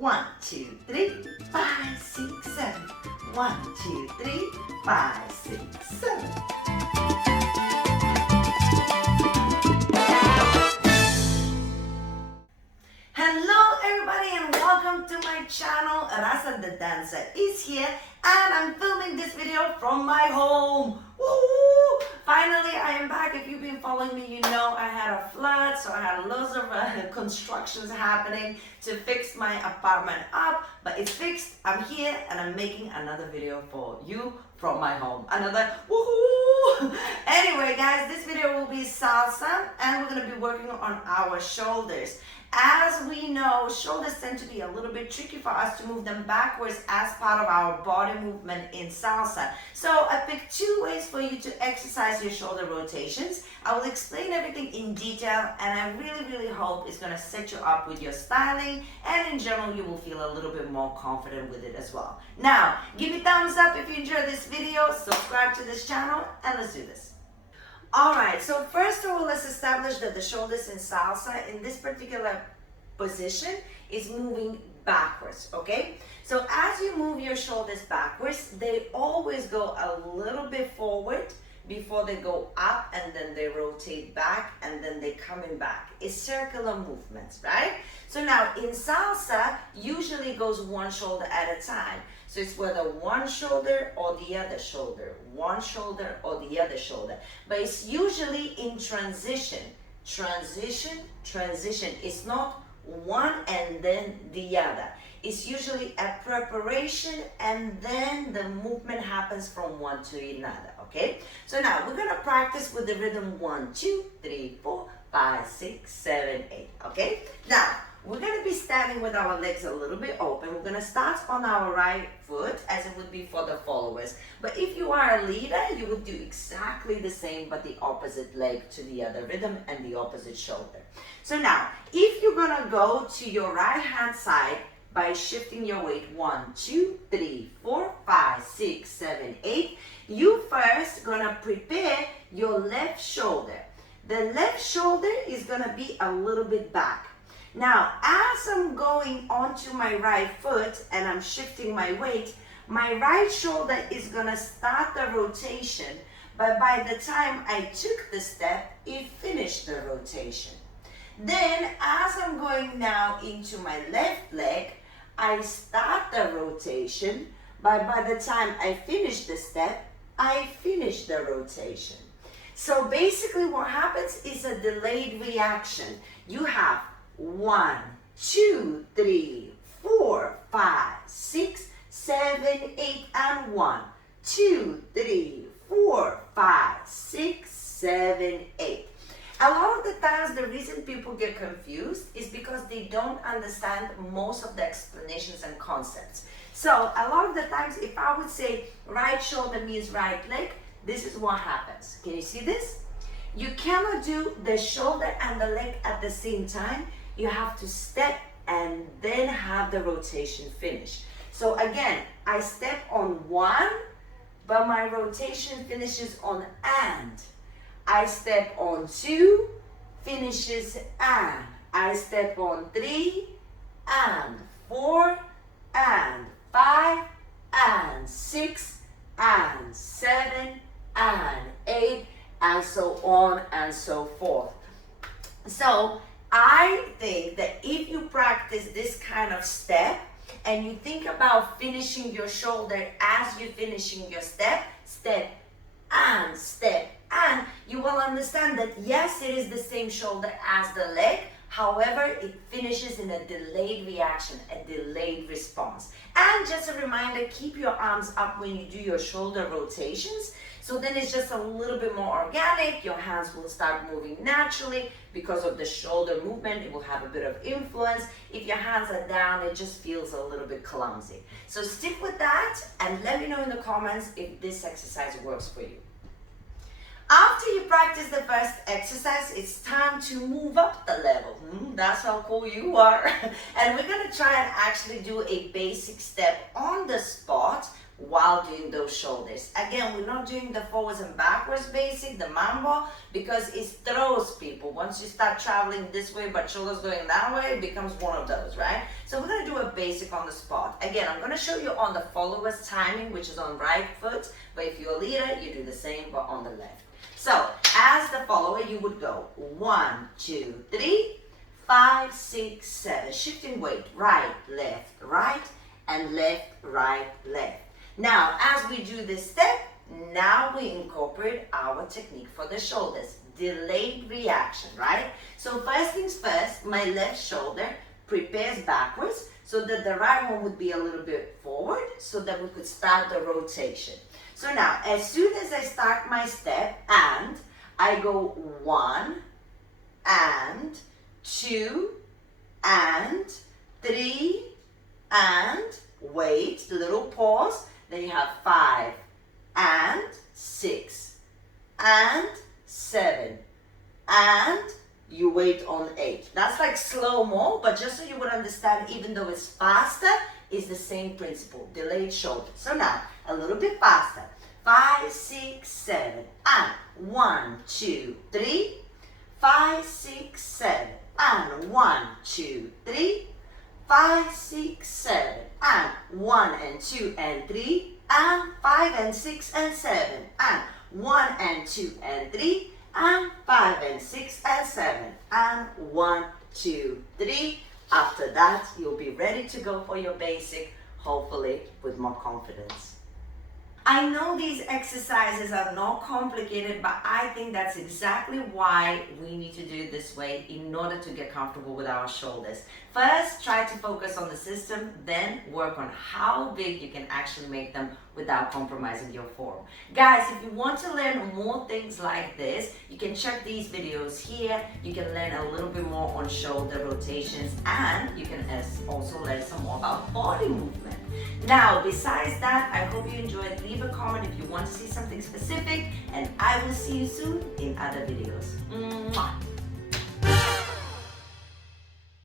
1, 2, 3, 5, 6, 7. 1, 2, 3, 5, 6, 7. Hello everybody and welcome to my channel. Rasa the dancer is here and I'm filming this video from my home. Woo! Finally I am back. If you've been following me, you know I had a flood, so I had lots of constructions happening to fix my apartment up, but it's fixed. I'm here and I'm making another video for you from my home. Another woohoo! Anyway guys, this video will be salsa and we're going to be working on our shoulders. As we know, shoulders tend to be a little bit tricky for us to move them backwards as part of our body movement in salsa. So I picked 2 ways for you to exercise your shoulder rotations. I will explain everything in detail and I really hope it's going to set you up with your styling, and in general you will feel a little bit more confident with it as well. Now, give me thumbs up if you enjoyed this video, subscribe to this channel, and let's do this. Alright, so first of all, let's establish that the shoulders in salsa in this particular position is moving backwards, okay? So as you move your shoulders backwards, they always go a little bit forward before they go up, and then they rotate back, and then they coming back. It's circular movements, right? So now in salsa, usually goes one shoulder at a time. So it's whether one shoulder or the other shoulder, one shoulder or the other shoulder. But it's usually in transition. Transition. It's not one and then the other. It's usually a preparation and then the movement happens from one to another, okay? So now we're gonna practice with the rhythm 1, 2, 3, 4, 5, 6, 7, 8, okay? Now, we're going to be standing with our legs a little bit open. We're going to start on our right foot as it would be for the followers. But if you are a leader, you would do exactly the same but the opposite leg to the other rhythm and the opposite shoulder. So now, if you're going to go to your right hand side by shifting your weight 1, 2, 3, 4, 5, 6, 7, 8, you first going to prepare your left shoulder. The left shoulder is going to be a little bit back. Now, as I'm going onto my right foot and I'm shifting my weight, my right shoulder is gonna start the rotation, but by the time I took the step, it finished the rotation. Then, as I'm going now into my left leg, I start the rotation, but by the time I finish the step, I finish the rotation. So basically what happens is a delayed reaction. You have 1, 2, 3, 4, 5, 6, 7, 8, and 1, 2, 3, 4, 5, 6, 7, 8. A lot of the times the reason people get confused is because they don't understand most of the explanations and concepts. So a lot of the times if I would say right shoulder means right leg, this is what happens. Can you see this? You cannot do the shoulder and the leg at the same time. You have to step and then have the rotation finish. So again, I step on 1, but my rotation finishes on and. I step on 2, finishes and. I step on 3, and 4, and 5, and 6, and 7, and 8, and so on and so forth. So I think that if you practice this kind of step and you think about finishing your shoulder as you're finishing your step, step, and, you will understand that yes, it is the same shoulder as the leg. However, it finishes in a delayed reaction, a delayed response. And just a reminder, keep your arms up when you do your shoulder rotations. So then it's just a little bit more organic. Your hands will start moving naturally because of the shoulder movement. It will have a bit of influence. If your hands are down, it just feels a little bit clumsy. So stick with that and let me know in the comments if this exercise works for you. After you practice the first exercise, it's time to move up the level. That's how cool you are. And we're going to try and actually do a basic step on the spot while doing those shoulders. Again, we're not doing the forwards and backwards basic, the mambo, because it throws people. Once you start traveling this way but shoulders going that way, it becomes one of those, right? So we're going to do a basic on the spot. Again, I'm going to show you on the follower's timing, which is on right foot, but if you're a leader, you do the same, but on the left. So, as the follower, you would go 1, 2, 3, 5, 6, 7. Shifting weight, right, and left, right, left. Now, as we do this step, now we incorporate our technique for the shoulders. Delayed reaction, right? So first things first, my left shoulder prepares backwards so that the right one would be a little bit forward so that we could start the rotation. So now, as soon as I start my step and I go 1 and 2 and 3 and wait, little pause, then you have 5 and 6 and 7 and you wait on 8. That's like slow-mo, but just so you would understand, even though it's faster, it's the same principle, delayed shoulder. So now, a little bit faster. 5, 6, 7, and 1, 2, 3, 5, 6, 7, and 1, 2, 3, 5, 6, 7, and 1 and 2 and 3, and 5 and 6 and 7, and 1 and 2 and 3, and 5 and 6 and 7, and 1, 2, 3. After that, you'll be ready to go for your basic, hopefully with more confidence. I know these exercises are not complicated, but I think that's exactly why we need to do it this way in order to get comfortable with our shoulders. First, try to focus on the system, then work on how big you can actually make them without compromising your form. Guys, if you want to learn more things like this, you can check these videos here. You can learn a little bit more on shoulder rotations, and you can also learn some more about body movement. Now, besides that, I hope you enjoyed. Leave a comment if you want to see something specific, and I will see you soon in other videos.